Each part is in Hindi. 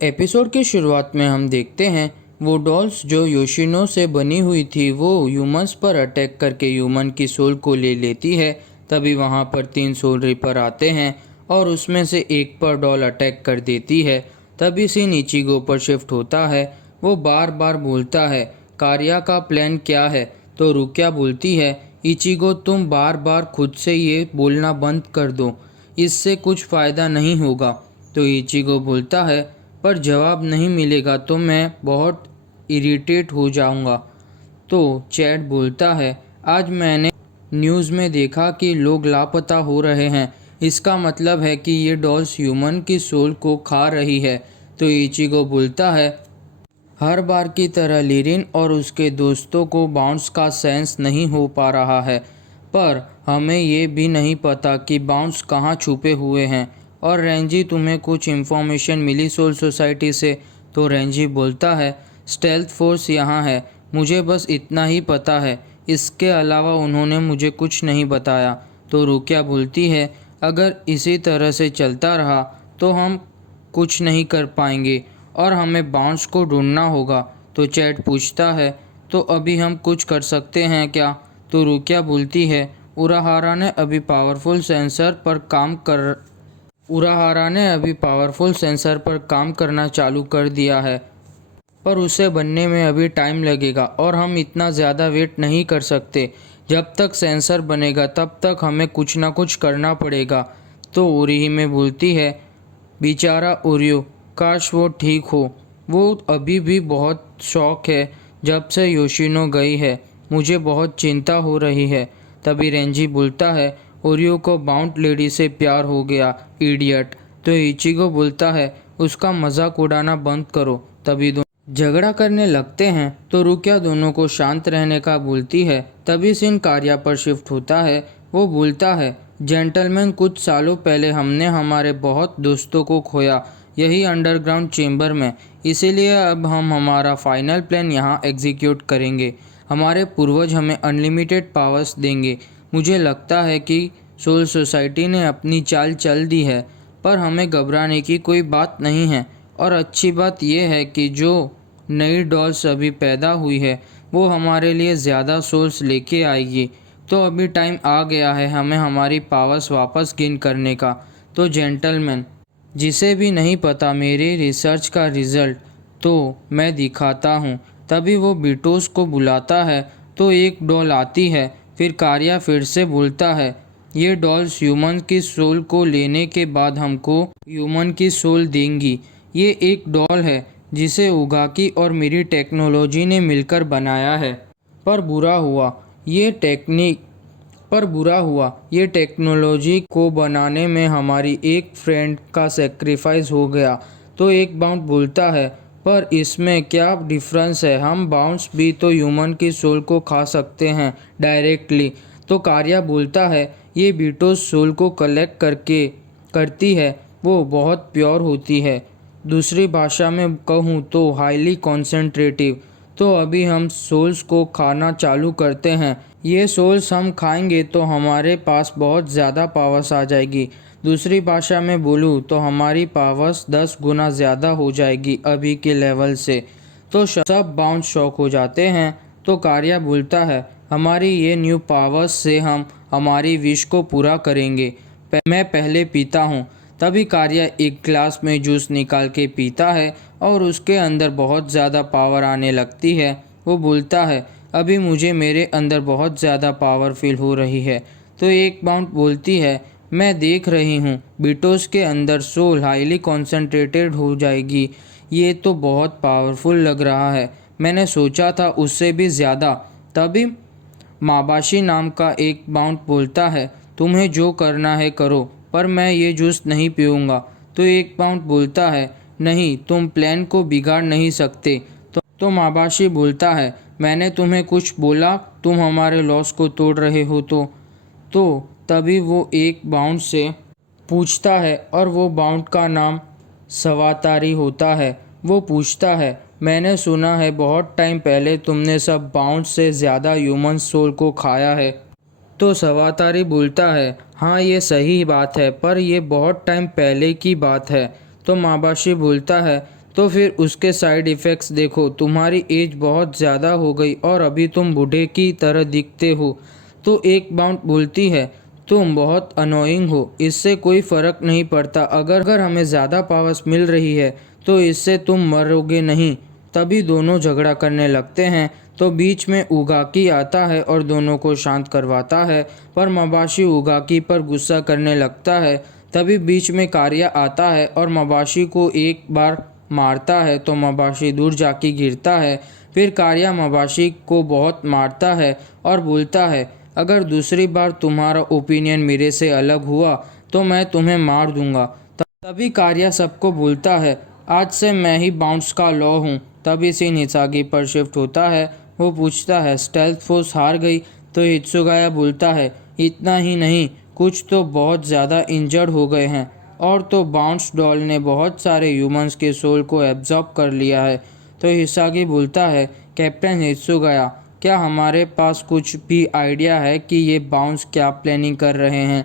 एपिसोड की शुरुआत में हम देखते हैं वो डॉल्स जो योशिनो से बनी हुई थी वो ह्यूमंस पर अटैक करके ह्यूमन की सोल को ले लेती है। तभी वहाँ पर 3 सोल रिपर आते हैं और उसमें से एक पर डॉल अटैक कर देती है। तभी सीन इचिगो पर शिफ्ट होता है। वो बार बार बोलता है कार्या का प्लान क्या है, तो रुकिया बोलती है इचिगो तुम बार बार खुद से ये बोलना बंद कर दो, इससे कुछ फ़ायदा नहीं होगा। तो इचिगो बोलता है पर जवाब नहीं मिलेगा तो मैं बहुत इरिटेट हो जाऊंगा। तो चैट बोलता है आज मैंने न्यूज़ में देखा कि लोग लापता हो रहे हैं, इसका मतलब है कि ये डॉल्स ह्यूमन की सोल को खा रही है। तो इचिगो बोलता है हर बार की तरह लिरिन और उसके दोस्तों को बाउंस का सेंस नहीं हो पा रहा है, पर हमें ये भी नहीं पता कि बाउंस कहाँ छुपे हुए हैं। और रेंजी तुम्हें कुछ इन्फॉर्मेशन मिली सोल सोसाइटी से? तो रेंजी बोलता है स्टेल्थ फोर्स यहाँ है, मुझे बस इतना ही पता है, इसके अलावा उन्होंने मुझे कुछ नहीं बताया। तो रुकिया बोलती है अगर इसी तरह से चलता रहा तो हम कुछ नहीं कर पाएंगे और हमें बाउंस को ढूंढना होगा। तो चैट पूछता है तो अभी हम कुछ कर सकते हैं क्या? तो रुकिया बोलती है उराहारा ने अभी पावरफुल सेंसर पर काम करना चालू कर दिया है, पर उसे बनने में अभी टाइम लगेगा और हम इतना ज़्यादा वेट नहीं कर सकते। जब तक सेंसर बनेगा तब तक हमें कुछ ना कुछ करना पड़ेगा। तो उरीहिमे बोलती है बेचारा ओरियो, काश वो ठीक हो, वो अभी भी बहुत शौक है जब से योशिनो गई है, मुझे बहुत चिंता हो रही है। तभी रेंजी बोलता है ओरियो को बाउंड लेडी से प्यार हो गया, इडियट। तो इचिगो बोलता है उसका मजाक उड़ाना बंद करो। तभी झगड़ा करने लगते हैं। तो रुकिया दोनों को शांत रहने का बोलती है। तभी सीन कार्या पर शिफ्ट होता है। वो बोलता है जेंटलमैन कुछ सालों पहले हमने हमारे बहुत दोस्तों को खोया, यही अंडरग्राउंड चेंबर में, इसीलिए अब हम हमारा फाइनल प्लान यहाँ एग्जीक्यूट करेंगे। हमारे पूर्वज हमें अनलिमिटेड पावर्स देंगे। मुझे लगता है कि सोल सोसाइटी ने अपनी चाल चल दी है, पर हमें घबराने की कोई बात नहीं है। और अच्छी बात यह है कि जो नई डॉल्स अभी पैदा हुई है वो हमारे लिए ज़्यादा सोल्स लेके आएगी। तो अभी टाइम आ गया है हमें हमारी पावर्स वापस गेन करने का। तो जेंटलमैन, जिसे भी नहीं पता मेरी रिसर्च का रिज़ल्ट, तो मैं दिखाता हूँ। तभी वो बीटोस को बुलाता है तो एक डॉल आती है। फिर कार्या फिर से बोलता है ये डॉल्स ह्यूमन की सोल को लेने के बाद हमको ह्यूमन की सोल देंगी। ये एक डॉल है जिसे उगाकी और मेरी टेक्नोलॉजी ने मिलकर बनाया है, पर बुरा हुआ ये टेक्नोलॉजी को बनाने में हमारी एक फ्रेंड का सेक्रीफाइस हो गया। तो एक बाउंड बोलता है पर इसमें क्या डिफरेंस है, हम बाउंड्स भी तो ह्यूमन की सोल को खा सकते हैं डायरेक्टली। तो कार्या बोलता है ये बीटोस सोल को कलेक्ट करती है, वो बहुत प्योर होती है, दूसरी भाषा में कहूँ तो हाईली कॉन्सेंट्रेटिव। तो अभी हम सोल्स को खाना चालू करते हैं। ये सोल्स हम खाएंगे तो हमारे पास बहुत ज़्यादा पावर्स आ जाएगी। दूसरी भाषा में बोलूँ तो हमारी पावर्स 10 गुना ज़्यादा हो जाएगी अभी के लेवल से। तो सब बाउंस शॉक हो जाते हैं। तो कार्या बोलता है हमारी ये न्यू पावर्स से हम हमारी विश को पूरा करेंगे। मैं पहले पीता हूँ। तभी कार्या एक ग्लास में जूस निकाल के पीता है और उसके अंदर बहुत ज़्यादा पावर आने लगती है। वो बोलता है अभी मुझे मेरे अंदर बहुत ज़्यादा पावर फील हो रही है। तो एक बाउंड बोलती है मैं देख रही हूँ बीटोस के अंदर सोल हाईली कॉन्सेंट्रेटेड हो जाएगी, ये तो बहुत पावरफुल लग रहा है, मैंने सोचा था उससे भी ज़्यादा। तभी माबाशी नाम का एक बाउंड बोलता है तुम्हें जो करना है करो, पर मैं ये जूस नहीं पीऊँगा। तो एक बाउंड बोलता है नहीं, तुम प्लान को बिगाड़ नहीं सकते। तो माबाशी बोलता है मैंने तुम्हें कुछ बोला, तुम हमारे लॉस को तोड़ रहे हो। तो तभी वो एक बाउंड से पूछता है और वो बाउंड का नाम सवातारी होता है। वो पूछता है मैंने सुना है बहुत टाइम पहले तुमने सब बाउंड से ज़्यादा ह्यूमन सोल को खाया है। तो सवातारी बोलता है हाँ ये सही बात है, पर ये बहुत टाइम पहले की बात है। तो माबाशी बोलता है तो फिर उसके साइड इफ़ेक्ट्स देखो। तुम्हारी एज बहुत ज़्यादा हो गई और अभी तुम बूढ़े की तरह दिखते हो। तो एक बाउंड बोलती है, तुम बहुत अनोइंग हो, इससे कोई फ़र्क नहीं पड़ता। अगर हमें ज़्यादा पावर्स मिल रही है तो इससे तुम मरोगे नहीं। तभी दोनों झगड़ा करने लगते हैं। तो बीच में उगाकी आता है और दोनों को शांत करवाता है, पर मबाशी उगाकी पर गुस्सा करने लगता है। तभी बीच में कार्या आता है और मबाशी को एक बार मारता है तो मबाशी दूर जाके गिरता है। फिर कार्या मबाशी को बहुत मारता है और बोलता है, अगर दूसरी बार तुम्हारा ओपिनियन मेरे से अलग हुआ तो मैं तुम्हें मार दूंगा। तभी कार्या सबको बोलता है, आज से मैं ही बाउंस का लॉ हूँ। तभी सीन हिसागी पर शिफ्ट होता है। वो पूछता है, स्टेल्थ फोर्स हार गई? तो हित्सुगाया बोलता है, इतना ही नहीं, कुछ तो बहुत ज़्यादा इंजर्ड हो गए हैं। और तो बाउंस डॉल ने बहुत सारे ह्यूमंस के सोल को एब्जॉर्ब कर लिया है। तो हिसागी बोलता है, कैप्टन हित्सुगाया, क्या हमारे पास कुछ भी आइडिया है कि ये बाउंस क्या प्लानिंग कर रहे हैं?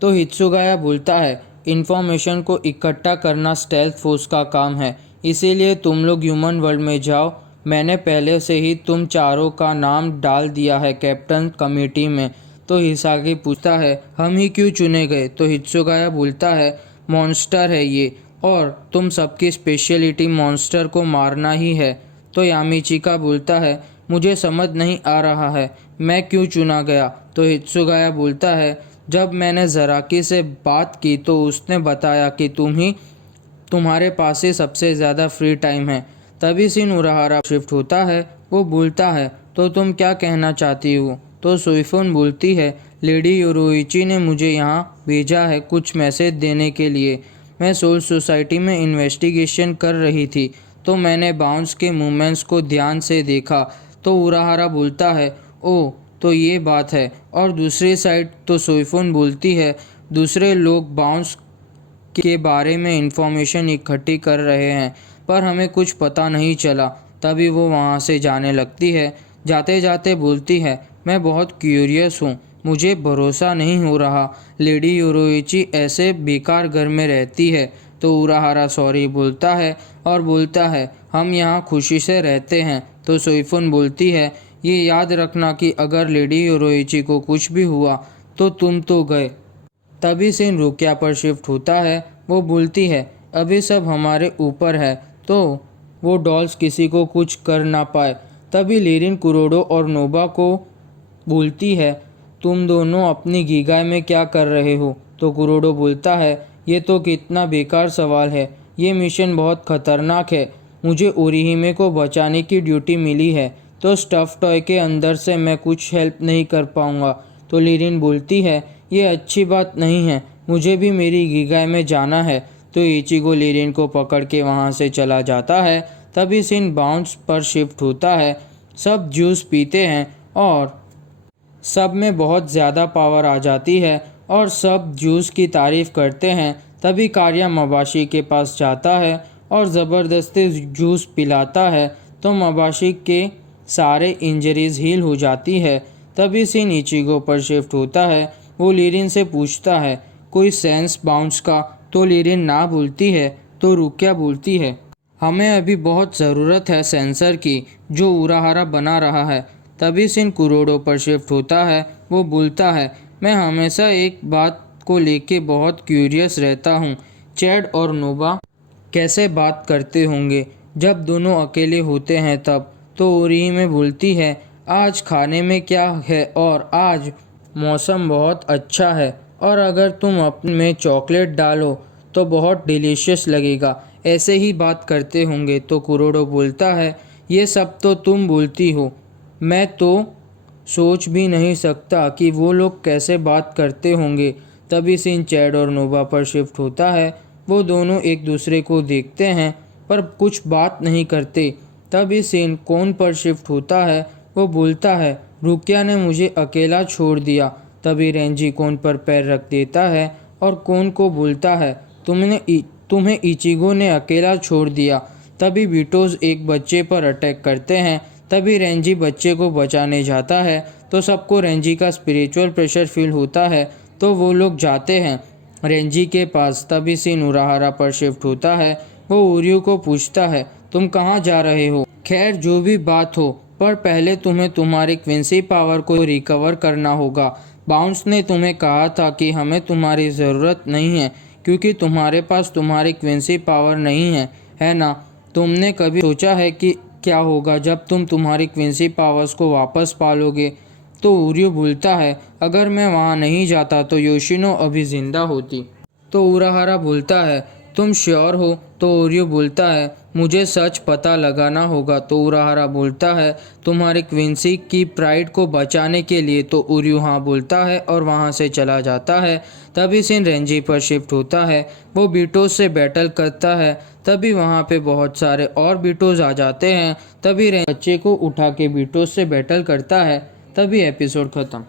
तो हित्सुगाया बोलता है, इन्फॉर्मेशन को इकट्ठा करना स्टेल्थ फोर्स का काम है, इसीलिए तुम लोग ह्यूमन वर्ल्ड में जाओ। मैंने पहले से ही तुम चारों का नाम डाल दिया है कैप्टन कमेटी में। तो हिसागी पूछता है, हम ही क्यों चुने गए? तो हित्सुगाया बोलता है, मॉन्स्टर है ये, और तुम सबकी स्पेशलिटी मॉन्स्टर को मारना ही है। तो यामिचिका बोलता है, मुझे समझ नहीं आ रहा है मैं क्यों चुना गया। तो हित्सुगाया बोलता है, जब मैंने ज़राकी से बात की तो उसने बताया कि तुम्हारे पास ही सबसे ज़्यादा फ्री टाइम है। तभी सीन उराहारा शिफ्ट होता है। वो बोलता है, तो तुम क्या कहना चाहती हो? तो सुइफोन बोलती है, लेडी योरोइची ने मुझे यहाँ भेजा है कुछ मैसेज देने के लिए। मैं सोल सोसाइटी में इन्वेस्टिगेशन कर रही थी तो मैंने बाउंस के मूवमेंट्स को ध्यान से देखा। तो उराहारा बोलता है, ओह तो ये बात है। और दूसरी साइड तो सोइफोन बोलती है, दूसरे लोग बाउंस के बारे में इंफॉर्मेशन इकट्ठी कर रहे हैं पर हमें कुछ पता नहीं चला। तभी वो वहाँ से जाने लगती है। जाते जाते बोलती है, मैं बहुत क्यूरियस हूँ, मुझे भरोसा नहीं हो रहा लेडी योरोइची ऐसे बेकार घर में रहती है। तो उराहारा सॉरी बोलता है और बोलता है, हम यहाँ खुशी से रहते हैं। तो सोइफोन बोलती है, ये याद रखना कि अगर लेडी योरोइची को कुछ भी हुआ तो तुम तो गए। तभी सीन रुकिया पर शिफ्ट होता है। वो बोलती है, अभी सब हमारे ऊपर है तो वो डॉल्स किसी को कुछ कर ना पाए। तभी लीरिन कुरोडो और नोबा को बोलती है, तुम दोनों अपनी गीगाई में क्या कर रहे हो? तो कुरोडो बोलता है, ये तो कितना बेकार सवाल है, ये मिशन बहुत खतरनाक है, मुझे ओरिहिमे को बचाने की ड्यूटी मिली है तो स्टफ़ टॉय के अंदर से मैं कुछ हेल्प नहीं कर पाऊँगा। तो लीरिन बोलती है, ये अच्छी बात नहीं है, मुझे भी मेरी गीगाई में जाना है। तो इचिगो लीरिन को पकड़ के वहाँ से चला जाता है। तभी सीन बाउंस पर शिफ्ट होता है। सब जूस पीते हैं और सब में बहुत ज़्यादा पावर आ जाती है और सब जूस की तारीफ़ करते हैं। तभी कार्या मबाशी के पास जाता है और ज़बरदस्ती जूस पिलाता है तो मबाशी के सारे इंजरीज हील हो जाती है। तभी सीन इचिगो पर शिफ्ट होता है। वो लीरिन से पूछता है, कोई सेंस बाउंस का? तो लीरिन ना बोलती है। तो रुकिया बोलती है, हमें अभी बहुत ज़रूरत है सेंसर की जो उराहारा बना रहा है। तभी सीन कुरोडो पर शिफ्ट होता है। वो बोलता है, मैं हमेशा एक बात को लेके बहुत क्यूरियस रहता हूँ, चैड और नोबा कैसे बात करते होंगे जब दोनों अकेले होते हैं तब। तो ओरिहिमे बोलती है, आज खाने में क्या है? और आज मौसम बहुत अच्छा है और अगर तुम अपने में चॉकलेट डालो तो बहुत डिलीशियस लगेगा, ऐसे ही बात करते होंगे। तो कुरोडो बोलता है, ये सब तो तुम बोलती हो, मैं तो सोच भी नहीं सकता कि वो लोग कैसे बात करते होंगे। तभी सीन चैड और नोबा पर शिफ्ट होता है। वो दोनों एक दूसरे को देखते हैं पर कुछ बात नहीं करते। तभी सीन कोन पर शिफ्ट होता है। वो बोलता है, रुकिया ने मुझे अकेला छोड़ दिया। तभी रेंजी कोन पर पैर रख देता है और कोन को बोलता है, तुम्हें इचिगो ने अकेला छोड़ दिया। तभी बीटोज एक बच्चे पर अटैक करते हैं। तभी रेंजी बच्चे को बचाने जाता है तो सबको रेंजी का स्पिरिचुअल प्रेशर फील होता है तो वो लोग जाते हैं रेंजी के पास। तभी सीन उराहारा पर शिफ्ट होता है। वो उरियो को पूछता है, तुम कहाँ जा रहे हो? खैर जो भी बात हो, पर पहले तुम्हें तुम्हारी क्विंसी पावर को रिकवर करना होगा। बाउंस ने तुम्हें कहा था कि हमें तुम्हारी ज़रूरत नहीं है क्योंकि तुम्हारे पास तुम्हारी क्विंसी पावर नहीं है ना? तुमने कभी सोचा है कि क्या होगा जब तुम तुम्हारी क्विंसी पावर्स को वापस पालोगे? तो उरियो बोलता है, अगर मैं वहाँ नहीं जाता तो योशिनो अभी ज़िंदा होती। तो उराहारा बोलता है, तुम श्योर हो? तो ओरियो बोलता है, मुझे सच पता लगाना होगा। तो उराहारा बोलता है, तुम्हारी क्विंसी की प्राइड को बचाने के लिए। तो उरियो हाँ बोलता है और वहाँ से चला जाता है। तभी सीन रेंजी पर शिफ्ट होता है। वो बीटोस से बैटल करता है। तभी वहाँ पे बहुत सारे और बीटोस आ जाते हैं। तभी बच्चे को उठा के बीटोस से बैटल करता है। तभी एपिसोड ख़त्म।